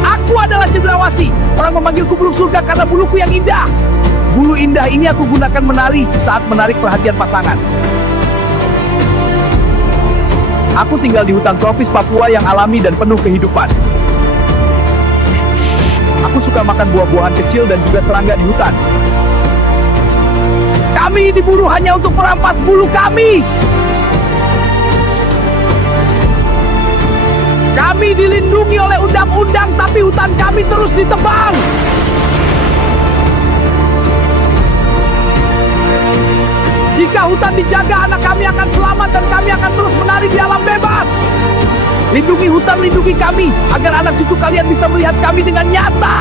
Aku adalah Cendrawasih. Orang memanggilku burung surga karena buluku yang indah. Bulu indah ini aku gunakan menari saat menarik perhatian pasangan. Aku tinggal di hutan tropis Papua yang alami dan penuh kehidupan. Aku suka makan buah-buahan kecil dan juga serangga di hutan. Kami diburu hanya untuk merampas bulu kami. Kami dilindungi oleh undang-undang, tapi hutan kami terus ditebang. Jika hutan dijaga, anak kami akan selamat dan kami akan terus menari di alam bebas. Lindungi hutan, lindungi kami, agar anak cucu kalian bisa melihat kami dengan nyata.